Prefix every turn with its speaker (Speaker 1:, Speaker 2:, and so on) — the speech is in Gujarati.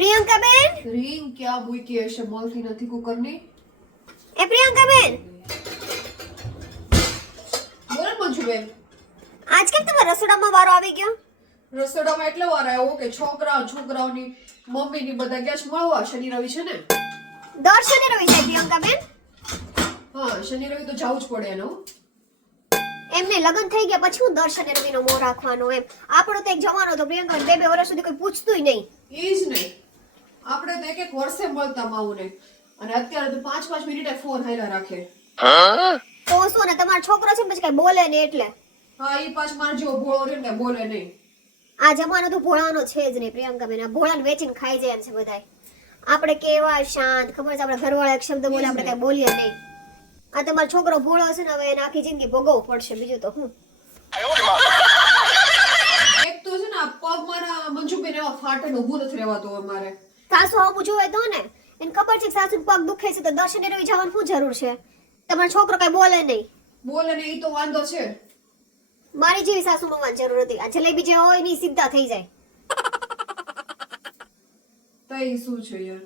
Speaker 1: પ્રિયંકા બેન?
Speaker 2: રીંગ ક્યાં મૂકી હશે? મોલથી નથી કુકરની.
Speaker 1: એ પ્રિયંકા બેન?
Speaker 2: બોલો મંજુબેન.
Speaker 1: આજ કેમ તમારા રસોડામાં વારો આવી ગયો.
Speaker 2: રસોડામાં એટલો વાર આવ્યો કે છોકરાઓ છોકરાઓની મમ્મીની બધા છે? મળવા શનિ રવિ છે ને?
Speaker 1: દર શનિ રવિ છે પ્રિયંકા બેન.
Speaker 2: હા શનિ રવિ તો જવું જ પડે એનું.
Speaker 1: એમને લગ્ન થઈ ગયા પછી હું દર્શન એ રવિનો મોહ રાખવાનો એમ. આપણો તો એક જમાનો હતો પ્રિયંકા બેન બે બે વર્ષ સુધી કોઈ પૂછતું નહીં.
Speaker 2: એ જ નહીં. આપણે તો એક એક વર્ષે મળતા માઉને અને અત્યારે તો પાંચ પાંચ મિનિટે ફોન હાલ્યા રાખે.
Speaker 1: તો શું ને તમારો છોકરો છે પછી કઈ બોલે નહીં એટલે?
Speaker 2: હા એ પાછ માર જેવો ભોળો રે ને બોલે નહીં.
Speaker 1: આ જમાનો તો ભોળાનો છે જ નહીં પ્રિયંકા બેન. આ ભોળાને વેચીને ખાઈ જાય એમ છે બધાય. આપણે કેવા શાંત ખબર છે? આપણે ઘરવાળા એક શબ્દ બોલે આપણે કઈ બોલીએ નહીં. આ તમારો છોકરો ભોળો હશે ને હવે એને આખી જિંદગી ભોગવવું પડશે. બીજું તો હું
Speaker 2: એક તો છે ને પગ મારા મંજુબેન એવા ફાટે ને ઊભું નથી રહેવાતું અમારે.
Speaker 1: સાસુ આવું જોવે તો ને એને ખબર છે કે સાસુ પગ દુખે છે તો દર્શને રવિ જવાનું શું જરૂર છે? તમારો છોકરો કઈ બોલે નહીં.
Speaker 2: બોલે નહીં તો વાંધો છે.
Speaker 1: મારી જેવી સાસુ મળવાની જરૂર હતી. આ જલેબી જે હોયની સીધા થઈ જાય.
Speaker 2: તઈ શું છે યાર?